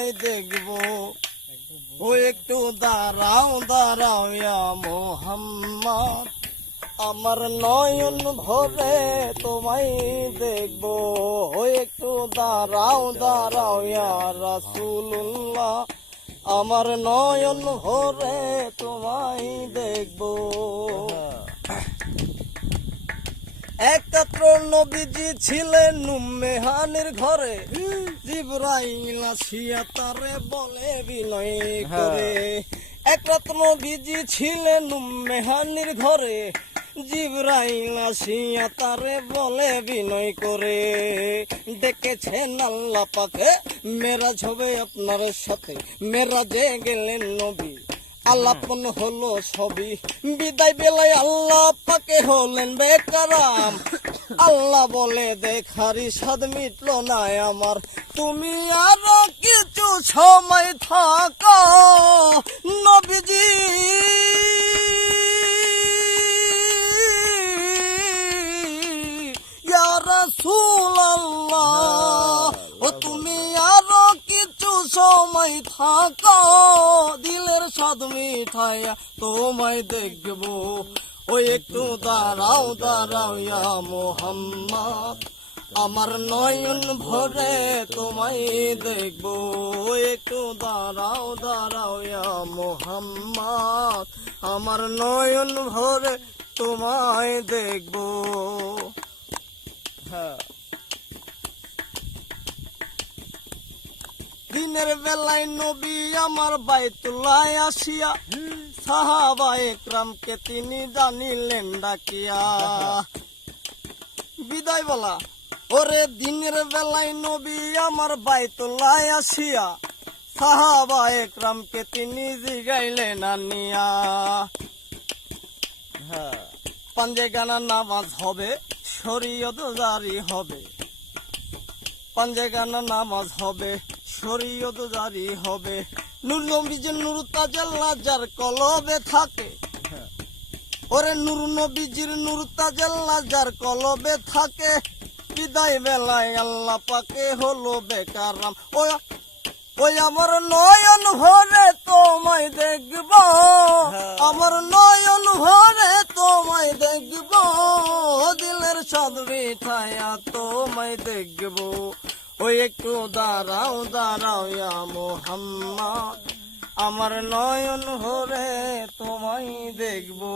তোমায় দেখবো। ও একটু দাঁড়াও দাঁড়াও ইয়া মোহাম্মদ, আমার নয়ন ভরে তোমায় দেখবো। ও একটু দাঁড়াও দাঁড়াও ইয়া রাসূলুল্লাহ, আমার নয়ন ভরে তোমায় দেখবো। একত্র নবীজি ছিলেন উম্মেহানির ঘরে, জিবরাইল আসিয়া তারে বলে বিনয় করে। একত্র নবীজি ছিলেন উম্মেহানির ঘরে, জিবরাইল আসিয়া তারে বলে বিনয় করে। ডেকেছেন আল্লাহ পাকে মেরাজ হবে আপনার সাথে, মেরাজে গেলেন নবী আলাপন হলো সবই। বিদায় বেলায় আল্লাহ পাকে হলেন বেকারাম, আল্লাহ বলে দেখারি স্বাদ মিটলো না আমার, তুমি আরো কিছু সময় থাকো নবীজি। ইয়া রাসূলুল্লাহ, ও তুমি আরো কিছু সময় থাকো, দিলের স্বাদ মিঠাইয়া তোমায় দেখবো। ওই একটু দাঁড়াও দাঁড়াও ইয়া মোহাম্মদ, আমার নয়ন ভরে তোমায় দেখবো। ওই একটু দাঁড়াও দাঁড়াও ইয়া মোহাম্মদ, আমার নয়ন ভরে তোমায় দেখবো। দিনের বেলায় নবী আমার বাইতুল্লাহ আসিয়া, সাহাবা একরামকে তিনি জানিলেন ডাকিয়া। বিদায় বলা ওরে দিনের বেলায় নবী আমার বাইতুল্লাহ আসিয়া, সাহাবা একরামকে তিনি জিগাইলেন আনিয়া। পাঞ্জেগানা নামাজ হবে, শরীয়ত জারি হবে। পাঞ্জেগানা নামাজ হবে, শরীয়ত জারি হবে। নূর নবীজির নূর তাজাল্লাহ যার কলবে থাকে, ওরে নূর নবীজির নূর তাজাল্লাহ যার কলবে থাকে। বিদায় বেলায় আল্লাহ পাকে হলো বেকারাম, ওই আমার নয়ন ভরে তোমায় দেখবো, আমার নয়ন ভরে তোমায় দেখবো, দিলের স্বাদ মিঠাইয়া তোমায় দেখবো। ওই একটু দাঁড়াও দাঁড়াও ইয়া মোহাম্মদ, আমার নয়ন ভরে তোমায় দেখবো।